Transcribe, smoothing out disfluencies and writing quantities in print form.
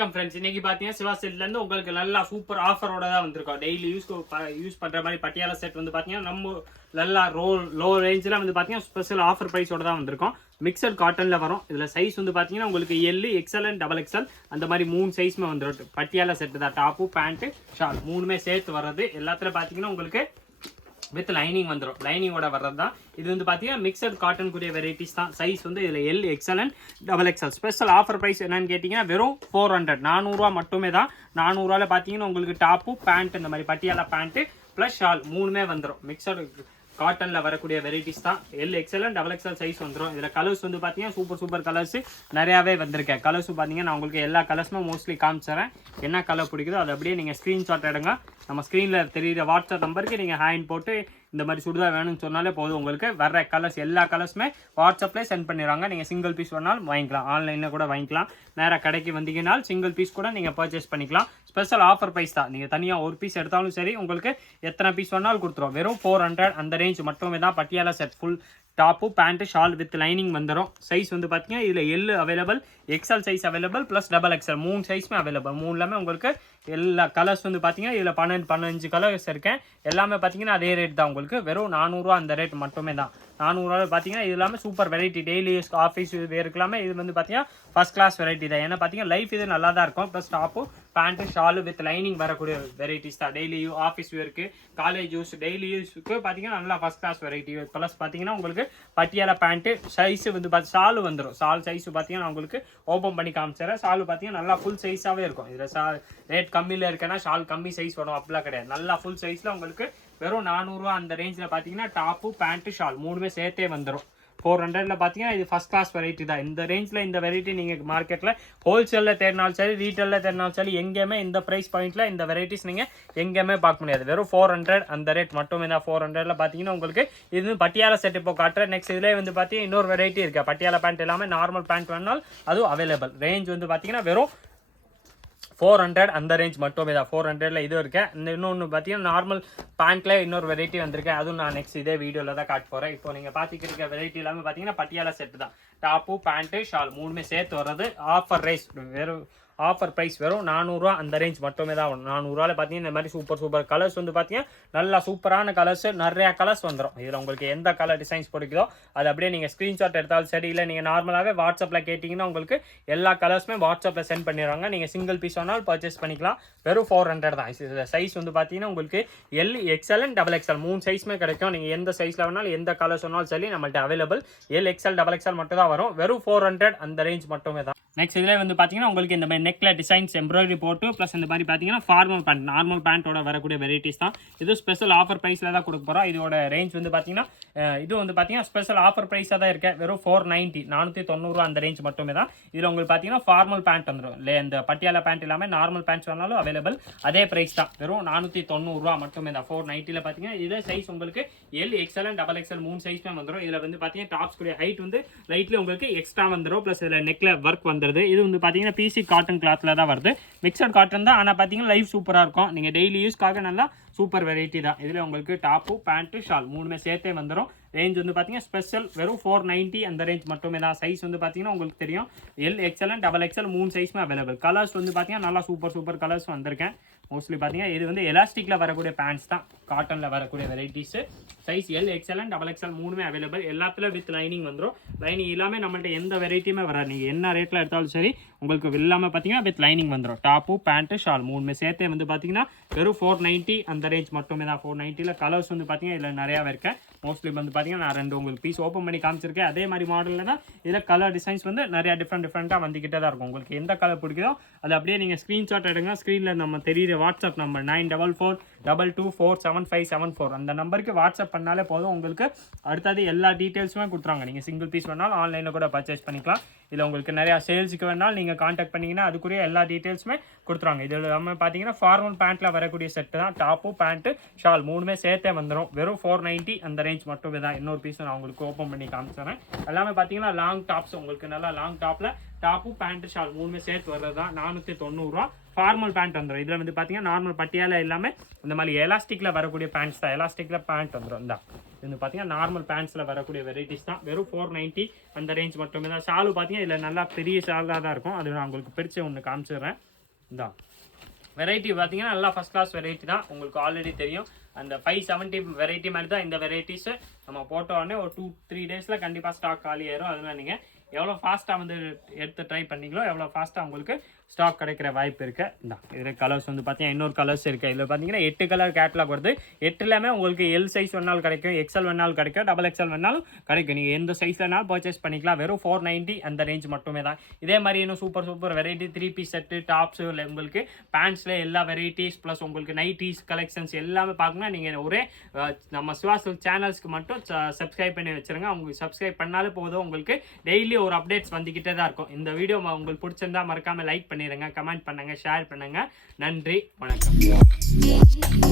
வணக்கம் ஃப்ரெண்ட்ஸ். இன்னைக்கு பார்த்தீங்கன்னா சிவா செட்லேருந்து உங்களுக்கு நல்லா சூப்பர் ஆஃபரோட தான் வந்திருக்கோம். டெய்லி யூஸ் பண்ணுற மாதிரி பட்டியாலா செட் வந்து பார்த்தீங்கன்னா நம்ம நல்லா லோ ரேஞ்சில் வந்து பார்த்தீங்கன்னா ஸ்பெஷல் ஆஃபர் ப்ரைஸோட தான் வந்திருக்கோம். மிக்சட் காட்டனில் வரும். இதில் சைஸ் வந்து பார்த்தீங்கன்னா உங்களுக்கு L, XL and double XL அந்த மாதிரி 3 சைஸுமே வந்துடும். பட்டியாலா செட்டு தான். டாப்பு, பேண்ட்டு, ஷால் 3மே சேர்த்து வர்றது. எல்லாத்துல பார்த்தீங்கன்னா உங்களுக்கு வித் லைனிங் வந்துடும். லைனிங்கோட வர்றது தான். இது வந்து பார்த்தீங்கன்னா மிக்சட் காட்டன் கூடிய வெரைட்டிஸ் தான். சைஸ் வந்து இதில் L, XL and double XL. Special offer price என்னன்னு கேட்டிங்கன்னா வெறும் 400 400 மட்டுமே தான். 400 பார்த்தீங்கன்னா உங்களுக்கு டாப்பு, பேண்ட், இந்த மாதிரி பட்டியாலா பேண்ட்டு ப்ளஸ் ஷால் 3மே வந்துடும். மிக்சட் காட்டனில் வரக்கூடிய வெரைட்டிஸ் தான். L, XL and double XL size வந்துடும். இதில் கலர்ஸ் வந்து பார்த்தீங்கன்னா சூப்பர் கலர்ஸ் நிறையாவே வந்திருக்கேன். கலர்ஸ் பார்த்தீங்கன்னா நான் உங்களுக்கு எல்லா கலர்ஸுமே மோஸ்ட்லி காமிச்சிடறேன். என்ன கலர் பிடிக்குதோ அதை அப்படியே நீங்கள் ஸ்க்ரீன்ஷாட் எடுங்க. நம்ம ஸ்க்ரீனில் தெரியுற வாட்ஸ்அப் நம்பருக்கு நீங்கள் ஹேண்ட் போட்டு இந்த மாதிரி சுடிதார் வேணும்னு சொன்னாலே போதும். உங்களுக்கு வர்ற கலர்ஸ் எல்லா கலர்ஸுமே வாட்ஸ்அப்லேயே சென்ட் பண்ணிடுறாங்க. நீங்கள் சிங்கிள் பீஸ் வேணாலும் வாங்கிக்கலாம். ஆன்லைனில் கூட வாங்கிக்கலாம். நேராக கடைக்கு வந்தீங்கனால் சிங்கிள் பீஸ் கூட நீங்கள் பர்ச்சேஸ் பண்ணிக்கலாம். ஸ்பெஷல் ஆஃபர் ப்ரைஸ் தான். நீங்கள் தனியாக ஒரு பீஸ் எடுத்தாலும் சரி உங்களுக்கு எத்தனை பீஸ் வேணாலும் கொடுத்துருவோம். வெறும் 400 அந்த ரேஞ்ச் மட்டுமே தான். Patiala set full top, pant, shawl with lining வந்துடும். சைஸ் வந்து பார்த்தீங்கன்னா இதில் L available, XL size available plus double XL 3 சைஸுமே அவைலபிள். 3லாமே உங்களுக்கு எல்லா கலர்ஸ் வந்து பார்த்தீங்கன்னா இதில் 15 கலர்ஸ் இருக்கேன். எல்லாமே பார்த்தீங்கன்னா அதே ரேட் தான். உங்களுக்கு வெறும் 400 அந்த ரேட் மட்டுமே தான். 400 பார்த்தீங்கன்னா இது எல்லாமே super variety. Daily use office வேறுக்கலாமே இது வந்து பார்த்தீங்கன்னா ஃபர்ஸ்ட் கிளாஸ் வெரைட்டி தான். ஏன்னா பார்த்தீங்கன்னா லைஃப் இது நல்லா தான் இருக்கும். Plus top, pant, shawl with lining வரக்கூடிய வெரைட்டிஸ் தான். டெய்லி ஆஃபீஸ் வேருக்கு, காலேஜ் யூஸ், டெய்லி யூஸுக்கு பார்த்தீங்கன்னா நல்லா ஃபர்ஸ்ட் கிளாஸ் வெரைட்டி. ப்ளஸ் பார்த்தீங்கன்னா உங்களுக்கு பட்டியாலா பேண்ட்டு சைஸ் வந்து ஷாலு வந்துடும். ஷால் சைஸ் பார்த்தீங்கன்னா உங்களுக்கு ஓப்பன் பண்ணி காமிச்சிடறேன். ஷாலு பார்த்தீங்கன்னா நல்லா ஃபுல் சைஸாகவே இருக்கும். இதில் ரேட் கம்மியில் இருக்கேன்னா ஷால் கம்மி சைஸ் வரும். அப்படிலாம் கிடையாது. நல்லா ஃபுல் சைஸில் உங்களுக்கு வெறும் 400 அந்த ரேஞ்சில் பார்த்தீங்கன்னா டாப்பு, பேண்ட்டு, ஷால் 3மே சேர்த்தே வந்துடும். 400 பார்த்தீங்கன்னா இது ஃபர்ஸ்ட் கிளாஸ் வெரைட்டி தான். இந்த ரேஞ்சில் இந்த வெரைட்டி நீங்கள் மார்க்கெட்டில் ஹோல்சேலில் தேடினாலும் சரி, ரீட்டெயிலில் தேடினாலும் சரி, எங்கேயுமே இந்த ப்ரைஸ் பாயிண்ட்டில் இந்த வெரைட்டிஸ் நீங்கள் எங்கேயுமே பார்க்க முடியாது. வெறும் 400 அந்த ரேட் மட்டுமே தான். 400 பார்த்தீங்கன்னா உங்களுக்கு இது பட்டியாலா செட் இப்போ காட்டுறேன். நெக்ஸ்ட் இதில் வந்து பார்த்தீங்கன்னா இன்னொரு வெரைட்டி இருக்குது. பட்டியாலா பேண்ட் எல்லாமே நார்மல் பேண்ட் வேணாலும் அதுவும் அவைலபிள். ரேஞ்ச் வந்து பார்த்தீங்கன்னா வெறும் 400 அந்த ரேஞ்ச் மட்டுமே தான். 400ல் இது இருக்கேன். இன்னொன்று பார்த்தீங்கன்னா நார்மல் பேண்ட்ல இன்னொரு வெரைட்டி வந்திருக்கேன். அதுவும் நான் நெக்ஸ்ட் இதே வீடியோவில் தான் காட்ட போகிறேன். இப்போ நீங்கள் பார்த்துக்கிற வெரைட்டி எல்லாமே பார்த்தீங்கன்னா பட்டியாலா செட்டு தான். டாப்பு, பேண்ட்டு, ஷால் 3மே சேர்த்து வர்றது. ஆஃபர் ரைஸ் வெறும் ஆஃபர் ப்ரைஸ் வெறும் 400 அந்த ரேஞ்ச் மட்டுமே தான். 400 பார்த்தீங்கன்னா இந்த மாதிரி சூப்பர் கலர்ஸ் வந்து பார்த்தீங்கன்னா நல்லா சூப்பரான கலர்ஸ் நிறையா கலர்ஸ் வந்துடும். இதில் உங்களுக்கு எந்த கலர் டிசைன்ஸ் பிடிக்குதோ அது அப்படியே நீங்கள் ஸ்க்ரீன்ஷாட் எடுத்தாலும் சரி, இல்லை நீங்கள் நார்மலாகவே வாட்ஸ்அப்பில் கேட்டிங்கன்னா உங்களுக்கு எல்லா கலர்ஸுமே வாட்ஸ்அப்பில் சென்ட் பண்ணிடுறாங்க. நீங்கள் சிங்கிள் பீஸ் வேணாலும் பர்ச்சேஸ் பண்ணிக்கலாம். வெறும் 400 தான். சைஸ் வந்து பார்த்தீங்கன்னா உங்களுக்கு L, XL and double XL 3 சைஸுமே கிடைக்கும். நீங்கள் எந்த சைஸில் வேணாலும் எந்த கலர்ஸ் வேணாலும் சரி நம்மள்ட்ட available. L, XL, double XL மட்டும் தான் வரும். வெறும் 400 அந்த ரேஞ்ச் மட்டுமே தான். நெக்ஸ்ட் இதில் வந்து பார்த்தீங்கன்னா உங்களுக்கு இந்த மாதிரி நெக்ல டிசைன்ஸ் எம்ப்ராய்டரி போட்டு ப்ளஸ் இந்த மாதிரி பார்த்தீங்கன்னா ஃபார்மல் பேண்ட், நார்மல் பேண்ட்டோட வரக்கூடிய வெரைட்டிஸ் தான். இது ஸ்பெஷல் ஆஃபர் ப்ரைஸில் தான் கொடுக்க போகிறோம். இதோட ரேஞ்ச் வந்து பார்த்தீங்கன்னா இது வந்து பார்த்தீங்கன்னா ஸ்பெஷல் ஆஃபர் ப்ரைஸாக தான் இருக்குது. வெறும் 490 490 அந்த ரேஞ்ச் மட்டுமே தான். இதில் உங்களுக்கு பார்த்தீங்கன்னா ஃபார்மல் பேண்ட் வந்துடும். இல்லை இந்த பட்டியாலா பேண்ட் இல்லாமல் நார்மல் பேண்ட்ஸ் வேணாலும் அவைலபிள். அதே ப்ரைஸ் தான். வெறும் 490 மட்டுமே தான். 490ல் பார்த்தீங்கன்னா இதே சைஸ் உங்களுக்கு L, XL and double XL 3 சைஸ்மே வந்துடும். இதில் வந்து பார்த்தீங்கன்னா டாப்ஸ் கூடிய ஹைட் வந்து லைட்டில் உங்களுக்கு எக்ஸ்ட்ரா வந்துடும். ப்ளஸ் இதில் நெக்கில் ஒர்க் வந்துடுது. இது வந்து பார்த்தீங்கன்னா பிசி காட்டன் கிளாத்தில் தான் வருது. மிக்சட் காட்டன் தான். ஆனால் பார்த்தீங்கன்னா லைஃப் சூப்பராக இருக்கும். நீங்கள் டெய்லி யூஸ்க்காக நல்லா சூப்பர் வெரைட்டி தான். இதில் உங்களுக்கு டாப்பு, பேண்ட்டு, ஷால் 3மே சேர்த்தே வந்துடும். ரேஞ்ச் வந்து பார்த்தீங்கன்னா ஸ்பெஷல் வெறும் 490 அந்த ரேஞ்ச் மட்டுமே தான். சைஸ் வந்து பார்த்தீங்கன்னா உங்களுக்கு தெரியும் L, XL and double XL 3 சைஸுமே அவைலபிள். கலர்ஸ் வந்து பார்த்தீங்கன்னா நல்லா சூப்பர் கலர்ஸ் வந்திருக்கேன். மோஸ்ட்லி பார்த்தீங்கன்னா இது வந்து எலாஸ்டிக்கில் வரக்கூடிய பேண்ட்ஸ் தான். காட்டனில் வரக்கூடிய varieties. Size L, XL and double XL 3மே அவைலபிள். எல்லாத்துலையும் வித் லைனிங் வந்துடும். லைனிங் இல்லாமல் நம்மள்ட்ட எந்த வெரைட்டியுமே வராது. நீங்கள் என்ன ரேட்டில் எடுத்தாலும் சரி உங்களுக்கு இல்லாமல் பார்த்தீங்கன்னா வித் லைனிங் வந்துடும். டாப்பு, பேண்ட்டு, ஷால் 3மே சேர்த்தே வந்து பார்த்தீங்கன்னா வெறும் 490 அந்த ரேஞ்ச் மட்டுமே தான். 490ல் கலர்ஸ் வந்து பார்த்தீங்கன்னா இதில் நிறையாவே இருக்கேன். மோஸ்ட்லி வந்து பார்த்தீங்கன்னா நான் 2 உங்களுக்கு பீஸ் ஓப்பன் பண்ணி காமிச்சிருக்கேன். அதே மாதிரி மாடலில் தான் இதில் கலர் டிசைன்ஸ் வந்து நிறையா டிஃப்ரெண்ட்டாக வந்துக்கிட்டே தான் இருக்கும். உங்களுக்கு எந்த கலர் பிடிக்குதோ அது அப்படியே நீங்கள் ஸ்க்ரீன்ஷாட் எடுங்க. ஸ்க்ரீனில் நம்ம தெரியுற வாட்ஸ்அப் நம்பர் 9442247574 அந்த நம்பருக்கு வாட்ஸ்அப் பண்ணாலே போதும். உங்களுக்கு அடுத்தது எல்லா டீட்டெயில்ஸுமே கொடுத்துறாங்க. நீங்கள் சிங்கிள் பீஸ் வேணாலும் ஆன்லைனில் கூட பர்ச்சேஸ் பண்ணிக்கலாம். இல்லை உங்களுக்கு நிறையா சேல்ஸுக்கு வேணாலும் நீங்கள் காண்டாக்ட் பண்ணிங்கன்னா அதுக்குரிய எல்லா டீட்டெயில்ஸுமே கொடுத்துறாங்க. இதில் நம்ம பார்த்தீங்கன்னா ஃபார்மல் பேண்ட்டில் வரக்கூடிய செட்டு தான். டாப்பு, பேண்ட்டு, ஷால் 3மே சேர்த்தே வந்துடும். வெறும் 490 அந்த ரேஞ்ச் மட்டுமே தான். இன்னொரு பீஸ் நான் உங்களுக்கு ஓப்பன் பண்ணி காமிச்சிடுறேன். எல்லாமே பார்த்தீங்கன்னா லாங் டாப்ஸ். உங்களுக்கு நல்லா லாங் டாப்பில் டாப்பு, பேண்ட்டு, ஷால் 3மே சேர்த்து வர்றது தான். 490 ஃபார்மல் பேண்ட் வந்துடும். இதில் வந்து பார்த்தீங்கன்னா நார்மல் பட்டியாலா எல்லாமே இந்த மாதிரி எலாஸ்டிக்கில் வரக்கூடிய பேண்ட்ஸ் தான். எலாஸ்டிக்கில் பேண்ட் வந்துடும். இந்த இது வந்து பார்த்தீங்கன்னா நார்மல் பேண்ட்ஸில் வரக்கூடிய வெரைட்டிஸ் தான். வெறும் 490 அந்த ரேஞ்ச் மட்டுமே தான். ஷாலு பார்த்தீங்கன்னா இதில் நல்லா பெரிய ஷாலாக தான் இருக்கும். அது நான் உங்களுக்கு பிரித்து ஒன்று காமிச்சிடுறேன். இதான் வெரைட்டி பார்த்தீங்கன்னா நல்லா ஃபஸ்ட் கிளாஸ் வெரைட்டி தான், உங்களுக்கு ஆல்ரெடி தெரியும். அந்த 570 வெரைட்டி மாதிரி தான் இந்த வெரைட்டிஸு. நம்ம போட்ட உடனே ஒரு 2-3 டேஸில் கண்டிப்பாக ஸ்டாக் காலி ஆயிரும். அதனால் நீங்கள் எவ்வளோ ஃபாஸ்ட்டாக வந்து எடுத்து ட்ரை பண்ணிங்களோ எவ்வளோ ஃபாஸ்ட்டாக உங்களுக்கு ஸ்டாக் கிடைக்கிற வாய்ப்பு இருக்குது. இந்த இதில் கலர்ஸ் வந்து பார்த்தீங்கன்னா இன்னொரு கலர்ஸ் இருக்குது. இதில் பார்த்தீங்கன்னா 8 கலர் கேட்லாக் வருது. 8லேயுமே உங்களுக்கு எல் சைஸ் வேணாலும் கிடைக்கும், எக்ஸல் வேணாலும் கிடைக்கும், XXL வேணாலும் கிடைக்கும். நீங்கள் எந்த சைஸில் வேணாலும் பர்ச்சேஸ் பண்ணிக்கலாம். வெறும் 490 அந்த ரேஞ்ச் மட்டுமே தான். இதே மாதிரி இன்னும் super variety 3 piece set, tops, உங்களுக்கு பேண்ட்ஸில் எல்லா வெரைட்டிஸ் ப்ளஸ் உங்களுக்கு நைட்டிஸ் கலெக்ஷன்ஸ் எல்லாமே பார்க்கணும்னா நீங்கள் ஒரே நம்ம சிவா சில்க் சேனல்ஸ்க்கு மட்டும் சப்ஸ்கிரைப் பண்ணி வச்சுருங்க. உங்களுக்கு சப்ஸ்கிரைப் பண்ணாலே போதும், உங்களுக்கு டெய்லி ஒரு அப்டேட்ஸ் வந்துக்கிட்டே தான் இருக்கும். இந்த வீடியோ உங்களுக்கு பிடிச்சிருந்தா மறக்காமல் லைக் பண்ணிடுங்க, கமெண்ட் பண்ணுங்கள், ஷேர் பண்ணுங்கள். நன்றி, வணக்கம்.